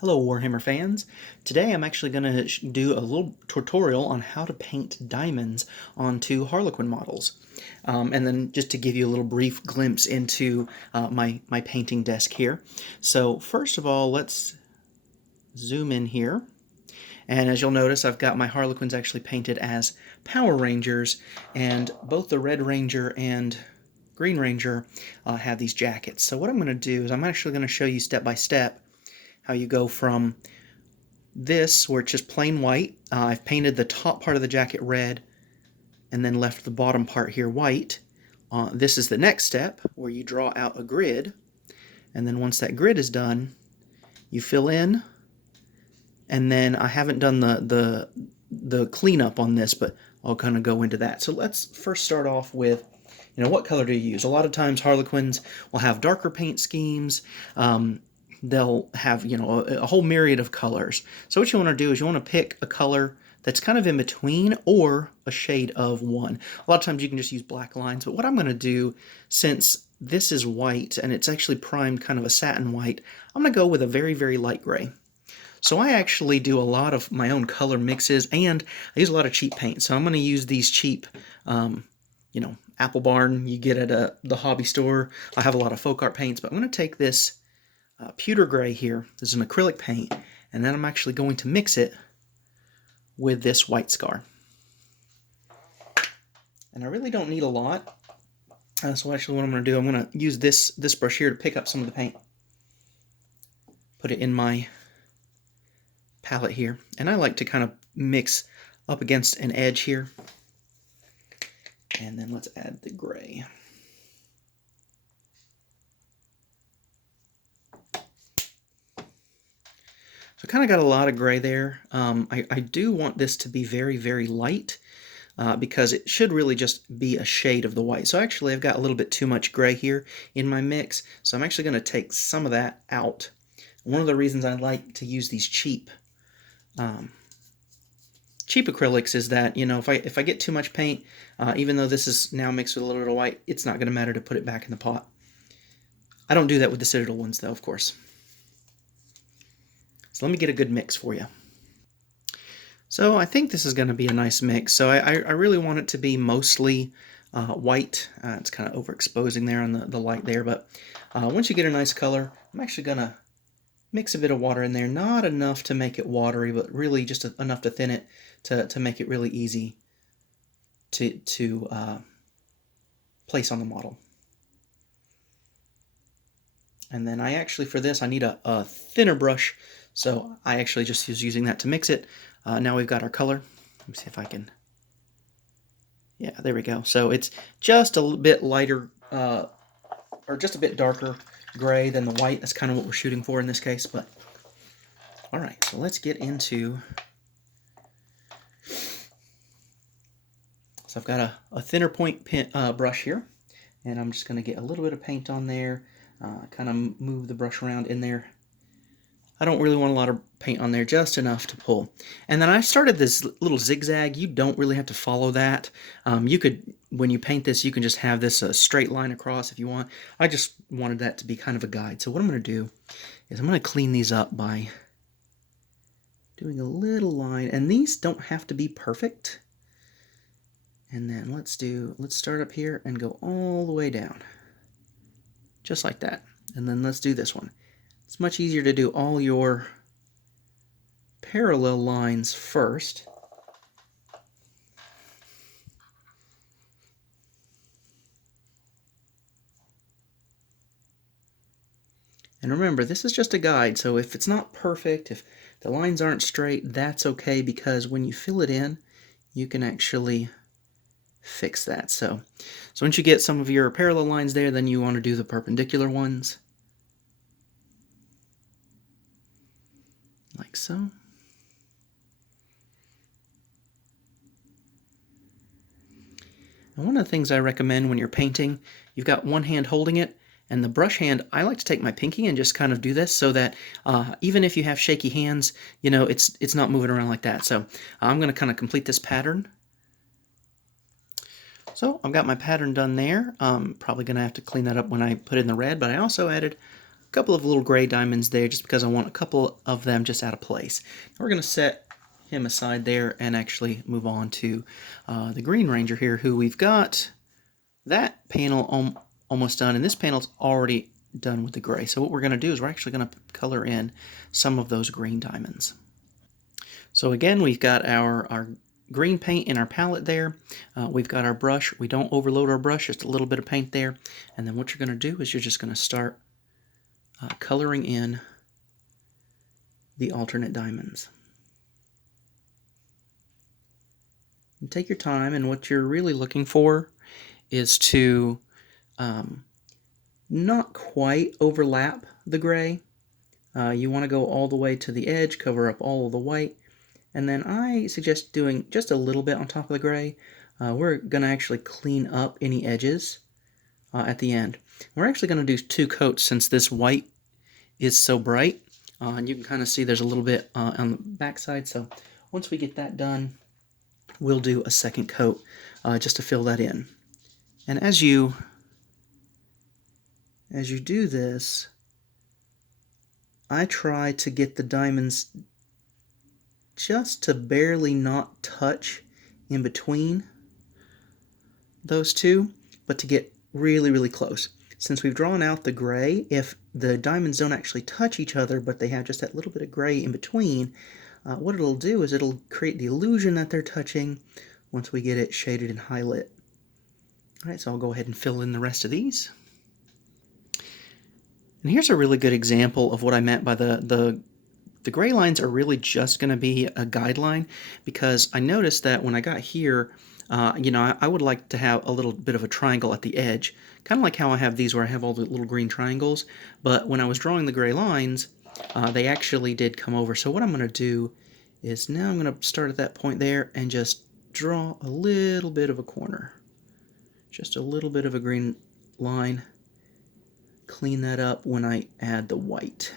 Hello Warhammer fans! Today I'm actually going to do a little tutorial on how to paint diamonds onto Harlequin models. And then just to give you a little brief glimpse into my painting desk here. So first of all, let's zoom in here. And as you'll notice, I've got my Harlequins actually painted as Power Rangers, and both the Red Ranger and Green Ranger have these jackets. So what I'm going to do is I'm actually going to show you step by step how you go from this, where it's just plain white. I've painted the top part of the jacket red and then left the bottom part here white. This is the next step, where you draw out a grid, and then once that grid is done, you fill in, and then I haven't done the cleanup on this, but I'll kind of go into that. So let's first start off with, what color do you use? A lot of times Harlequins will have darker paint schemes. They'll have, a whole myriad of colors. So what you want to do is you want to pick a color that's kind of in between or a shade of one. A lot of times you can just use black lines, but what I'm going to do, since this is white and it's actually primed kind of a satin white, I'm going to go with a very, very light gray. So I actually do a lot of my own color mixes, and I use a lot of cheap paint. So I'm going to use these cheap, Apple Barn you get at the hobby store. I have a lot of folk art paints, but I'm going to take this pewter gray here. This is an acrylic paint, and then I'm actually going to mix it with this white scar. And I really don't need a lot. So actually what I'm going to do, I'm going to use this brush here to pick up some of the paint. Put it in my palette here. And I like to kind of mix up against an edge here. And then let's add the gray. So I kind of got a lot of gray there. I do want this to be very, very light because it should really just be a shade of the white. So actually I've got a little bit too much gray here in my mix, so I'm actually going to take some of that out. One of the reasons I like to use these cheap acrylics is that, if I get too much paint, even though this is now mixed with a little bit of white, it's not going to matter to put it back in the pot. I don't do that with the Citadel ones though, of course. So let me get a good mix for you. So I think this is going to be a nice mix. So I really want it to be mostly white. It's kind of overexposing there on the light there, but once you get a nice color, I'm actually going to mix a bit of water in there. Not enough to make it watery, but really just enough to thin it to make it really easy to place on the model. And then I actually, for this, I need a thinner brush. So I actually just was using that to mix it. Now we've got our color. Let me see if I can... Yeah, there we go. So it's just a little bit lighter, or just a bit darker gray than the white. That's kind of what we're shooting for in this case. But all right, so let's get into... So I've got a thinner point brush here, and I'm just going to get a little bit of paint on there, kind of move the brush around in there. I don't really want a lot of paint on there, just enough to pull. And then I started this little zigzag. You don't really have to follow that. You could, when you paint this, you can just have this a straight line across if you want. I just wanted that to be kind of a guide. So what I'm going to do is I'm going to clean these up by doing a little line. And these don't have to be perfect. And then let's start up here and go all the way down. Just like that. And then let's do this one. It's much easier to do all your parallel lines first. And remember, this is just a guide, so if it's not perfect, if the lines aren't straight, that's okay, because when you fill it in, you can actually fix that. So once you get some of your parallel lines there, then you want to do the perpendicular ones. Like so. And one of the things I recommend when you're painting, you've got one hand holding it, and the brush hand, I like to take my pinky and just kind of do this so that even if you have shaky hands, it's not moving around like that. So I'm going to kind of complete this pattern. So I've got my pattern done there. Probably going to have to clean that up when I put in the red, but I also added couple of little gray diamonds there just because I want a couple of them just out of place. Now we're going to set him aside there and actually move on to the Green Ranger here, who we've got that panel almost done, and this panel's already done with the gray. So what we're going to do is we're actually going to color in some of those green diamonds. So again, we've got our green paint in our palette there. We've got our brush. We don't overload our brush, just a little bit of paint there. And then what you're going to do is you're just going to start coloring in the alternate diamonds. And take your time, and what you're really looking for is to not quite overlap the gray. You want to go all the way to the edge, cover up all of the white, and then I suggest doing just a little bit on top of the gray. We're going to actually clean up any edges at the end. We're actually going to do 2 coats since this white is so bright. And you can kind of see there's a little bit on the back side. So once we get that done, we'll do a second coat just to fill that in. And as you do this, I try to get the diamonds just to barely not touch in between those two, but to get really, really close. Since we've drawn out the gray, if the diamonds don't actually touch each other, but they have just that little bit of gray in between, what it'll do is it'll create the illusion that they're touching once we get it shaded and highlight. Alright, so I'll go ahead and fill in the rest of these. And here's a really good example of what I meant by the gray lines are really just going to be a guideline, because I noticed that when I got here, I would like to have a little bit of a triangle at the edge, kind of like how I have these where I have all the little green triangles, but when I was drawing the gray lines, they actually did come over. So what I'm going to do is now I'm going to start at that point there and just draw a little bit of a corner. Just a little bit of a green line. Clean that up when I add the white.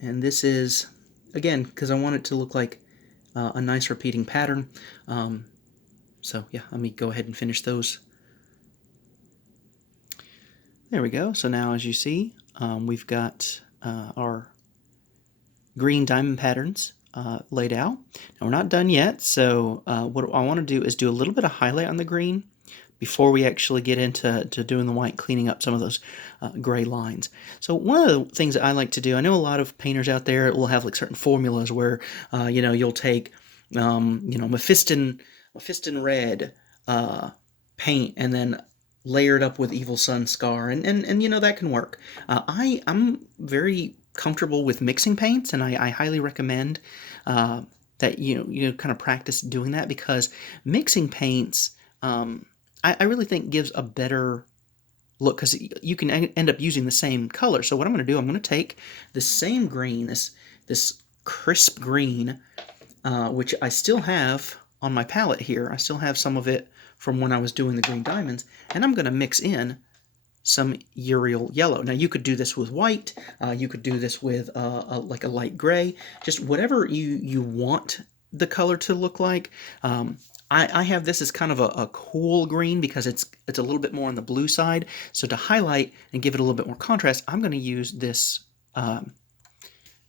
And this is, again, because I want it to look like a nice repeating pattern. So yeah, let me go ahead and finish those. There we go. So now as you see, we've got our green diamond patterns laid out. Now we're not done yet, so what I want to do is do a little bit of highlight on the green before we actually get into doing the white, cleaning up some of those gray lines. So one of the things that I like to do, I know a lot of painters out there will have like certain formulas where, you'll take, Mephiston red paint and then layer it up with Evil Sun Scar, and that can work. I'm very comfortable with mixing paints, and I highly recommend that you kind of practice doing that, because mixing paints, I really think gives a better look, because you can end up using the same color. So what I'm going to do, I'm going to take the same green, this crisp green, which I still have on my palette here. I still have some of it from when I was doing the green diamonds, and I'm going to mix in some Uriel yellow. Now you could do this with white, you could do this with like a light gray, just whatever you want the color to look like. I have this as kind of a cool green because it's a little bit more on the blue side. So to highlight and give it a little bit more contrast, I'm going to use this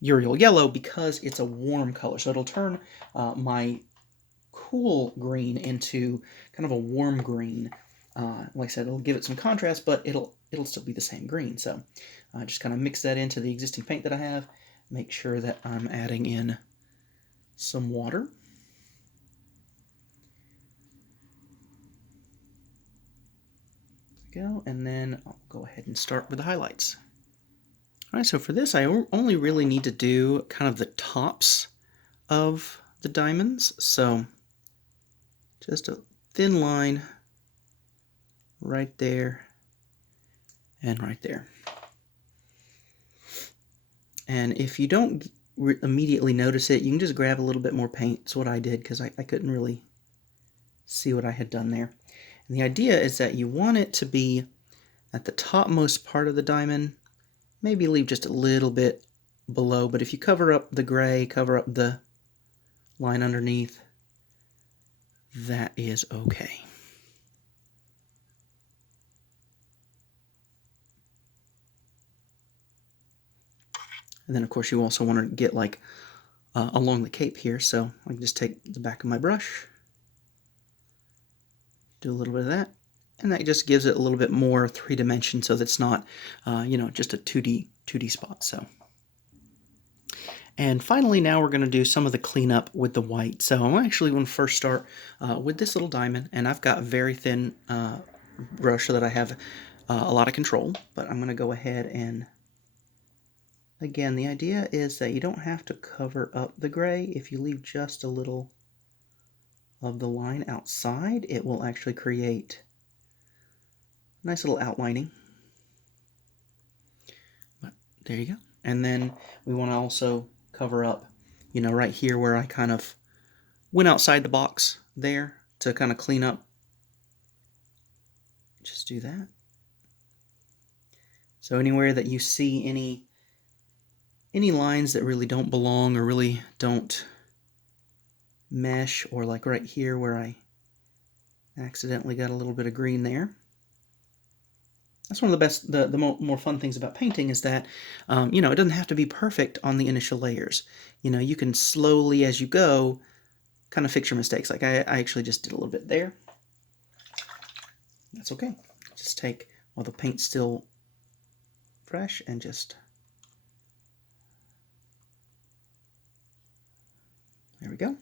Uriel yellow because it's a warm color. So it'll turn my cool green into kind of a warm green. Like I said, it'll give it some contrast, but it'll still be the same green. So just kind of mix that into the existing paint that I have. Make sure that I'm adding in some water. Go, and then I'll go ahead and start with the highlights. All right, so for this, I only really need to do kind of the tops of the diamonds. So just a thin line right there and right there. And if you don't immediately notice it, you can just grab a little bit more paint. That's what I did, because I couldn't really see what I had done there. And the idea is that you want it to be at the topmost part of the diamond, maybe leave just a little bit below, but if you cover up the gray, cover up the line underneath, that is okay. And then of course you also want to get like along the cape here, so I can just take the back of my brush, do a little bit of that, and that just gives it a little bit more 3-dimension so that's not, you know, just a 2D spot. So. And finally, now we're going to do some of the cleanup with the white. So I'm actually going to first start with this little diamond, and I've got a very thin brush so that I have a lot of control, but I'm going to go ahead and, again, the idea is that you don't have to cover up the gray. If you leave just a little of the line outside, it will actually create a nice little outlining. But there you go. And then we want to also cover up, you know, right here where I kind of went outside the box there to kind of clean up. Just do that. So anywhere that you see any lines that really don't belong or really don't mesh, or like right here where I accidentally got a little bit of green there. That's one of the best, the more fun things about painting is that, you know, it doesn't have to be perfect on the initial layers. You know, you can slowly, as you go, kind of fix your mistakes. Like I actually just did a little bit there. That's okay. Just take, while the paint's still fresh, and just, there we go.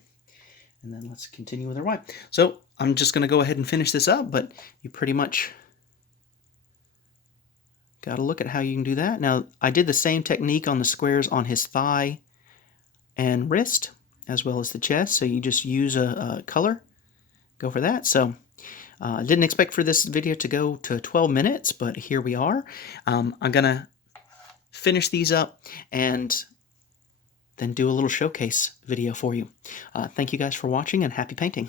And then let's continue with our white. So I'm just going to go ahead and finish this up, but you pretty much got to look at how you can do that. Now, I did the same technique on the squares on his thigh and wrist, as well as the chest. So you just use a color, go for that. So I didn't expect for this video to go to 12 minutes, but here we are. I'm going to finish these up and then do a little showcase video for you. Thank you guys for watching, and happy painting.